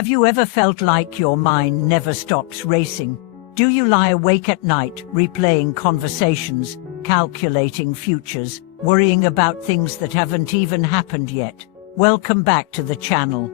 Have you ever felt like your mind never stops racing? Do you lie awake at night, replaying conversations, calculating futures, worrying about things that haven't even happened yet? Welcome back to the channel.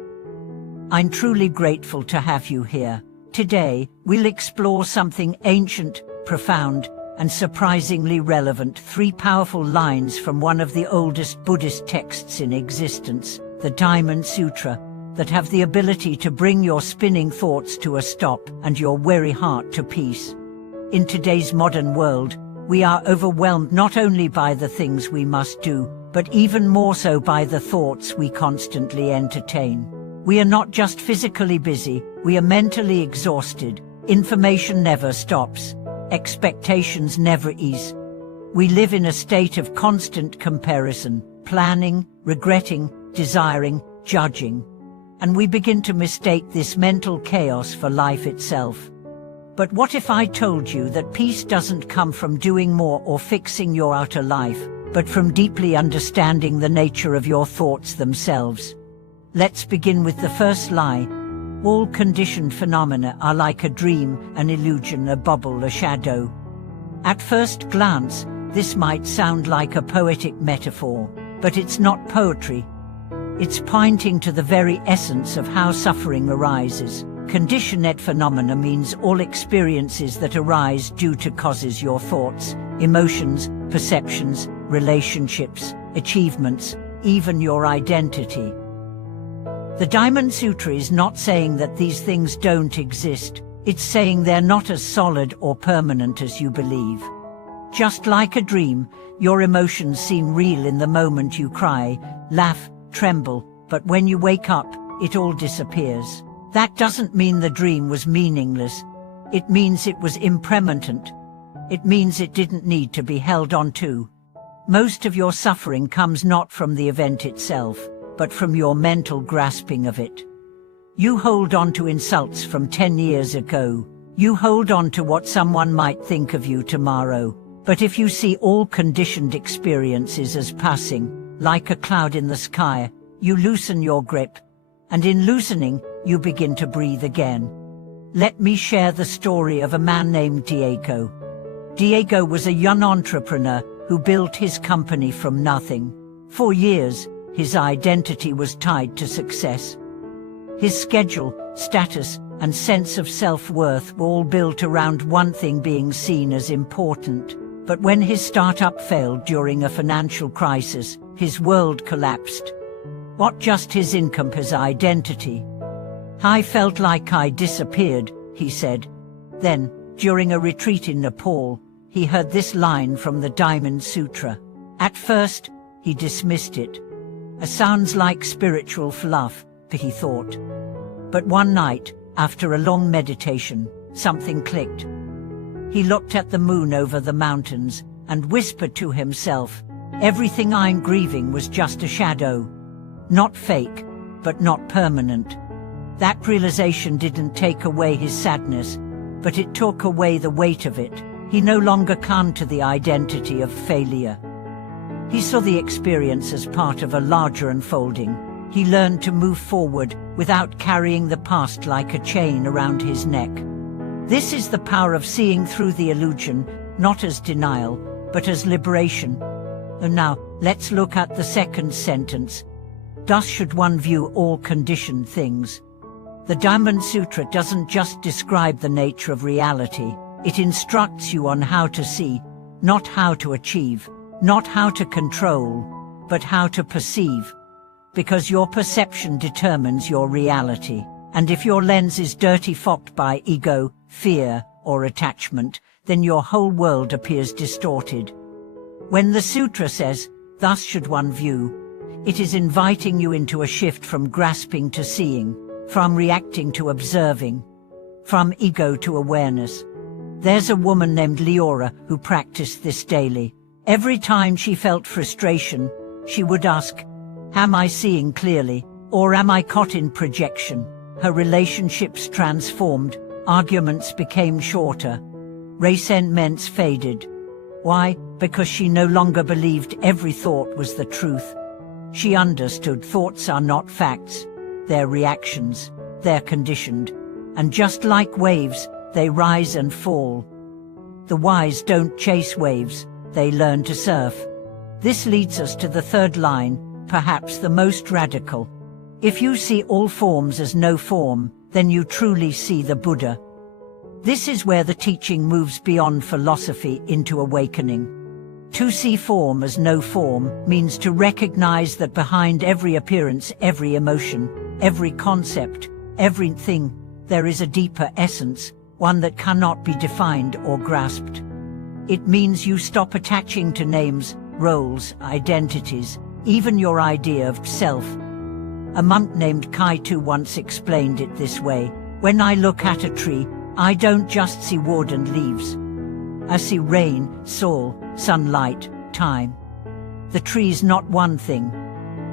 I'm truly grateful to have you here. Today, we'll explore something ancient, profound, and surprisingly relevant. 3 powerful lines from one of the oldest Buddhist texts in existence, the Diamond Sutra, that have the ability to bring your spinning thoughts to a stop and your weary heart to peace. In today's modern world, we are overwhelmed not only by the things we must do, but even more so by the thoughts we constantly entertain. We are not just physically busy, we are mentally exhausted. Information never stops. Expectations never ease. We live in a state of constant comparison, planning, regretting, desiring, judging. And we begin to mistake this mental chaos for life itself. But what if I told you that peace doesn't come from doing more or fixing your outer life, but from deeply understanding the nature of your thoughts themselves? Let's begin with the first lie. All conditioned phenomena are like a dream, an illusion, a bubble, a shadow. At first glance, this might sound like a poetic metaphor, but it's not poetry. It's pointing to the very essence of how suffering arises. Conditioned phenomena means all experiences that arise due to causes your thoughts, emotions, perceptions, relationships, achievements, even your identity. The Diamond Sutra is not saying that these things don't exist. It's saying they're not as solid or permanent as you believe. Just like a dream, your emotions seem real in the moment you cry, laugh, tremble, but when you wake up, it all disappears. That doesn't mean the dream was meaningless. It means it was impermanent. It means it didn't need to be held on to. Most of your suffering comes not from the event itself, but from your mental grasping of it. You hold on to insults from 10 years ago. You hold on to what someone might think of you tomorrow. But if you see all conditioned experiences as passing, like a cloud in the sky, you loosen your grip. And in loosening, you begin to breathe again. Let me share the story of a man named Diego. Diego was a young entrepreneur who built his company from nothing. For years, his identity was tied to success. His schedule, status, and sense of self-worth were all built around one thing: being seen as important. But when his startup failed during a financial crisis, his world collapsed. Not just his income, his identity. "I felt like I disappeared," he said. Then, during a retreat in Nepal, he heard this line from the Diamond Sutra. At first, he dismissed it. It sounds like spiritual fluff, he thought. But one night, after a long meditation, something clicked. He looked at the moon over the mountains and whispered to himself, "Everything I'm grieving was just a shadow. Not fake, but not permanent." That realization didn't take away his sadness, but it took away the weight of it. He no longer clung to the identity of failure. He saw the experience as part of a larger unfolding. He learned to move forward without carrying the past like a chain around his neck. This is the power of seeing through the illusion, not as denial, but as liberation. And now, let's look at the second sentence. Thus should one view all conditioned things. The Diamond Sutra doesn't just describe the nature of reality, it instructs you on how to see, not how to achieve, not how to control, but how to perceive. Because your perception determines your reality. And if your lens is dirty, fogged by ego, fear, or attachment, then your whole world appears distorted. When the sutra says, "Thus should one view," it is inviting you into a shift from grasping to seeing, from reacting to observing, from ego to awareness. There's a woman named Leora who practiced this daily. Every time she felt frustration, she would ask, "Am I seeing clearly, or am I caught in projection?" Her relationships transformed, arguments became shorter, resentments faded. Why? Because she no longer believed every thought was the truth. She understood thoughts are not facts, they're reactions. they're conditioned. And just like waves, they rise and fall. The wise don't chase waves, they learn to surf. This leads us to the third line, perhaps the most radical. If you see all forms as no form, then you truly see the Buddha. This is where the teaching moves beyond philosophy into awakening. To see form as no form means to recognize that behind every appearance, every emotion, every concept, everything, there is a deeper essence, one that cannot be defined or grasped. It means you stop attaching to names, roles, identities, even your idea of self. A monk named Kaitu once explained it this way: when I look at a tree, I don't just see wood and leaves. I see rain, soil, sunlight, time. The tree is not one thing.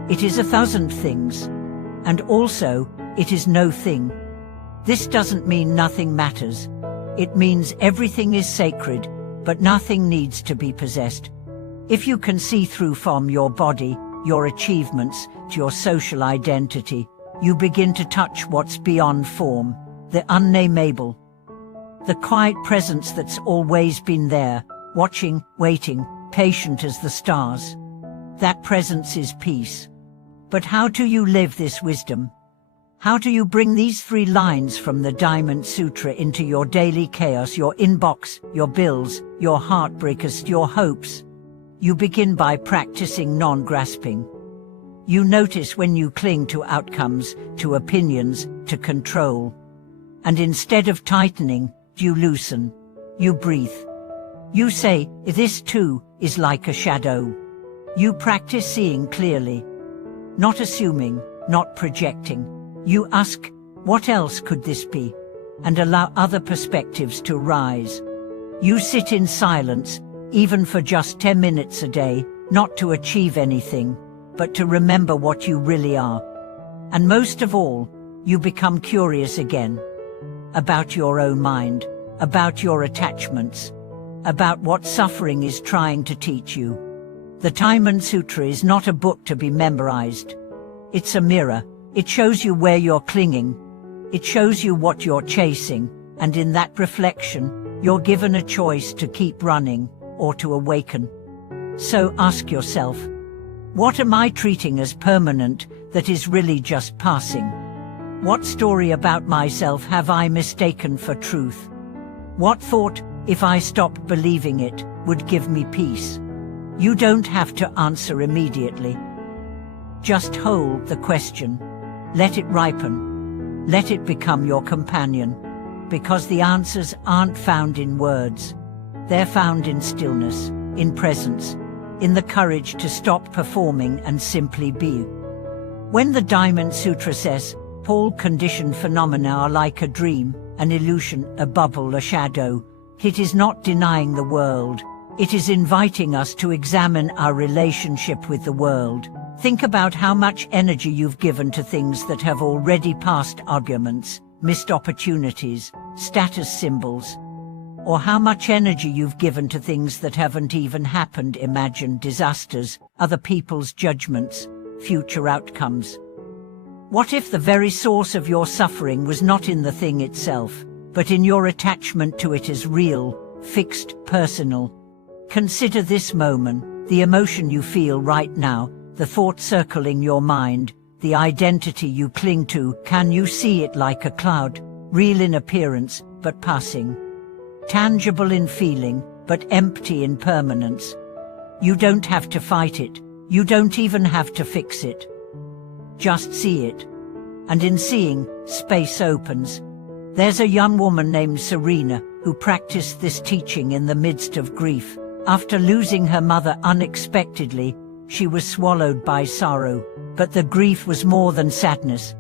It is 1,000 things. And also, it is no thing. This doesn't mean nothing matters. It means everything is sacred, but nothing needs to be possessed. If you can see through from your body, your achievements, to your social identity, you begin to touch what's beyond form, the unnameable. The quiet presence that's always been there, watching, waiting, patient as the stars. That presence is peace. But how do you live this wisdom? How do you bring these 3 lines from the Diamond Sutra into your daily chaos, your inbox, your bills, your heartbreakers, your hopes? You begin by practicing non-grasping. You notice when you cling to outcomes, to opinions, to control. And instead of tightening, you loosen. You breathe. You say, this too is like a shadow. You practice seeing clearly. Not assuming, not projecting. You ask, what else could this be? And allow other perspectives to rise. You sit in silence, even for just 10 minutes a day, not to achieve anything, but to remember what you really are. And most of all, you become curious again. About your own mind, about your attachments, about what suffering is trying to teach you. The Diamond Sutra is not a book to be memorized. It's a mirror. It shows you where you're clinging. It shows you what you're chasing, and in that reflection, you're given a choice to keep running or to awaken. So ask yourself, what am I treating as permanent that is really just passing? What story about myself have I mistaken for truth? What thought, if I stopped believing it, would give me peace? You don't have to answer immediately. Just hold the question. Let it ripen. Let it become your companion. Because the answers aren't found in words. They're found in stillness, in presence, in the courage to stop performing and simply be. When the Diamond Sutra says, all conditioned phenomena are like a dream, an illusion, a bubble, a shadow, it is not denying the world. It is inviting us to examine our relationship with the world. Think about how much energy you've given to things that have already passed: arguments, missed opportunities, status symbols. Or how much energy you've given to things that haven't even happened: imagined disasters, other people's judgments, future outcomes. What if the very source of your suffering was not in the thing itself, but in your attachment to it as real, fixed, personal? Consider this moment, the emotion you feel right now, the thought circling your mind, the identity you cling to. Can you see it like a cloud, real in appearance, but passing? Tangible in feeling, but empty in permanence? You don't have to fight it. You don't even have to fix it. Just see it. And in seeing, space opens. There's a young woman named Serena who practiced this teaching in the midst of grief. After losing her mother unexpectedly, she was swallowed by sorrow. But the grief was more than sadness.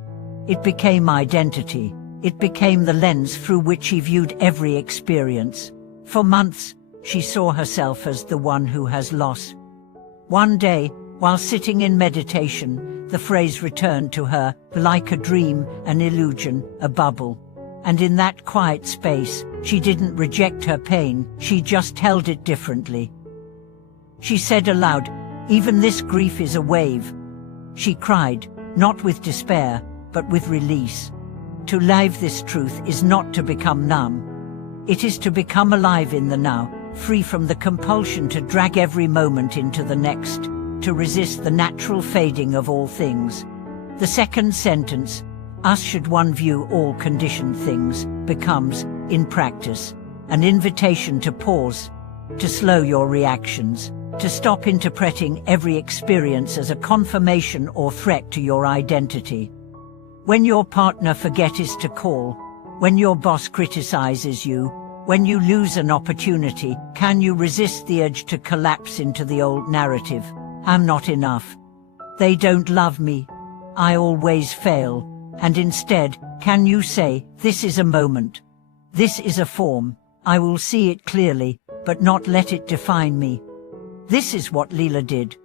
It became identity. It became the lens through which she viewed every experience. For months, she saw herself as the one who has lost. One day, while sitting in meditation, the phrase returned to her, like a dream, an illusion, a bubble. And in that quiet space, she didn't reject her pain, she just held it differently. She said aloud, "Even this grief is a wave." She cried, not with despair, but with release. To live this truth is not to become numb. It is to become alive in the now, free from the compulsion to drag every moment into the next, to resist the natural fading of all things. The second sentence, "Us should one view all conditioned things," becomes, in practice, an invitation to pause, to slow your reactions, to stop interpreting every experience as a confirmation or threat to your identity. When your partner forgets to call, when your boss criticizes you, when you lose an opportunity, can you resist the urge to collapse into the old narrative? I'm not enough. They don't love me. I always fail. And instead, can you say, this is a moment. This is a form. I will see it clearly, but not let it define me. This is what Leela did.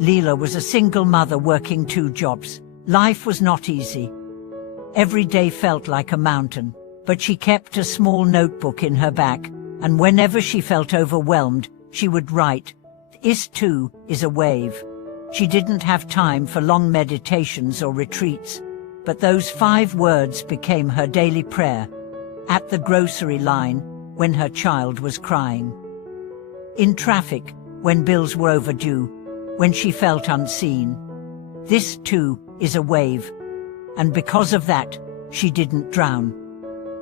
Leela was a single mother working 2 jobs. Life was not easy. Every day felt like a mountain, but she kept a small notebook in her back, and whenever she felt overwhelmed, she would write, "This too is a wave." She didn't have time for long meditations or retreats, but those 5 words became her daily prayer. At the grocery line, when her child was crying. In traffic, when bills were overdue, when she felt unseen. This too is a wave. And because of that, she didn't drown.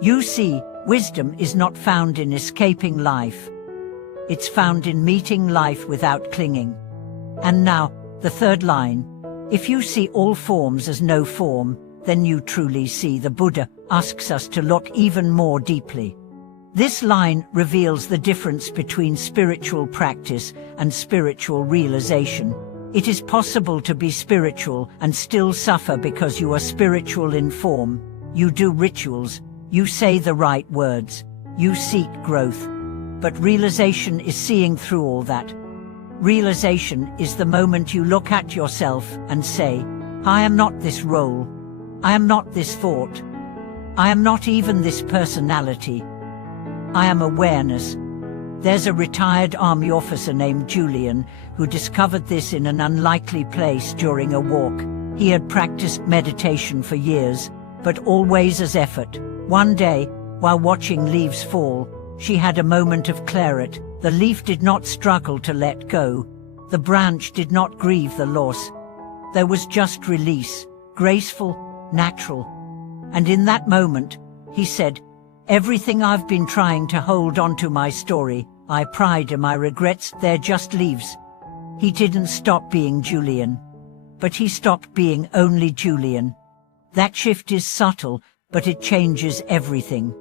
You see, wisdom is not found in escaping life. It's found in meeting life without clinging. And now, the third line. If you see all forms as no form, then you truly see. The Buddha asks us to look even more deeply. This line reveals the difference between spiritual practice and spiritual realization. It is possible to be spiritual and still suffer because you are spiritual in form. You do rituals, you say the right words, you seek growth. But realization is seeing through all that. Realization is the moment you look at yourself and say, I am not this role. I am not this thought. I am not even this personality. I am awareness. There's a retired army officer named Julian who discovered this in an unlikely place during a walk. He had practiced meditation for years, but always as effort. One day, while watching leaves fall, she had a moment of clarity. The leaf did not struggle to let go. The branch did not grieve the loss. There was just release, graceful, natural. And in that moment, he said, everything I've been trying to hold on to, my story, my pride and my regrets, they're just leaves. He didn't stop being Julian, but he stopped being only Julian. That shift is subtle, but it changes everything.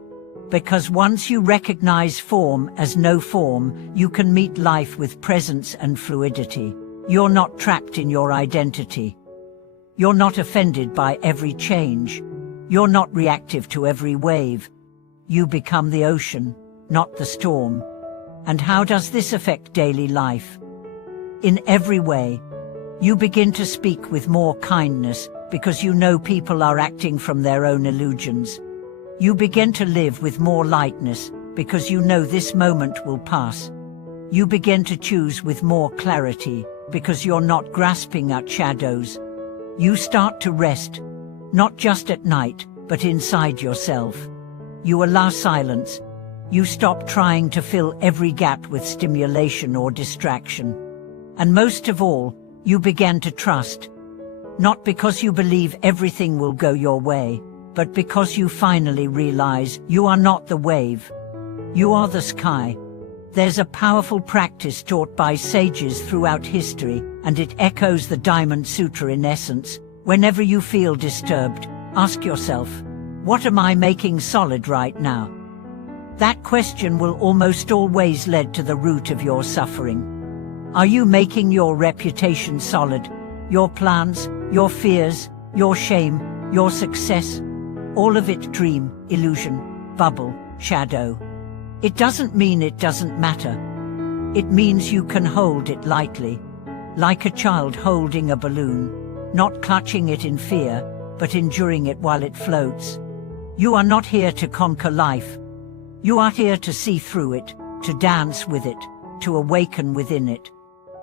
Because once you recognize form as no form, you can meet life with presence and fluidity. You're not trapped in your identity. You're not offended by every change. You're not reactive to every wave. You become the ocean, not the storm. And how does this affect daily life? In every way. You begin to speak with more kindness because you know people are acting from their own illusions. You begin to live with more lightness because you know this moment will pass. You begin to choose with more clarity because you're not grasping at shadows. You start to rest, not just at night, but inside yourself. You allow silence. You stop trying to fill every gap with stimulation or distraction. And most of all, you begin to trust. Not because you believe everything will go your way, but because you finally realize you are not the wave. You are the sky. There's a powerful practice taught by sages throughout history, and it echoes the Diamond Sutra in essence. Whenever you feel disturbed, ask yourself, what am I making solid right now? That question will almost always lead to the root of your suffering. Are you making your reputation solid? Your plans, your fears, your shame, your success? All of it dream, illusion, bubble, shadow. It doesn't mean it doesn't matter. It means you can hold it lightly, like a child holding a balloon, not clutching it in fear, but enduring it while it floats. You are not here to conquer life. You are here to see through it, to dance with it, to awaken within it.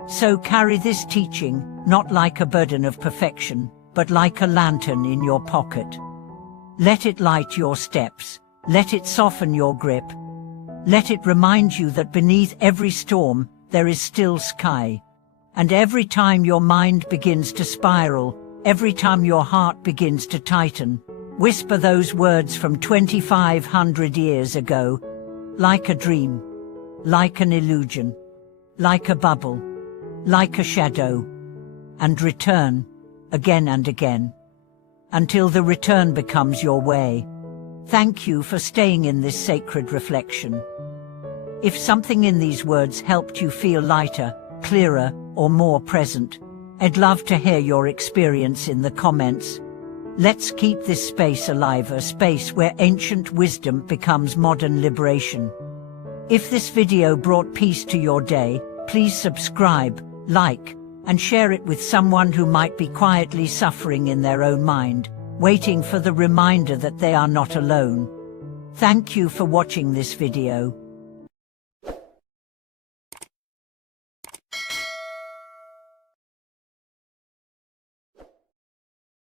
So carry this teaching, not like a burden of perfection, but like a lantern in your pocket. Let it light your steps. Let it soften your grip. Let it remind you that beneath every storm, there is still sky. And every time your mind begins to spiral, every time your heart begins to tighten, whisper those words from 2,500 years ago, like a dream, like an illusion, like a bubble, like a shadow, and return, again and again, until the return becomes your way. Thank you for staying in this sacred reflection. If something in these words helped you feel lighter, clearer, or more present, I'd love to hear your experience in the comments. Let's keep this space alive, a space where ancient wisdom becomes modern liberation. If this video brought peace to your day, please subscribe, like, and share it with someone who might be quietly suffering in their own mind, waiting for the reminder that they are not alone. Thank you for watching this video.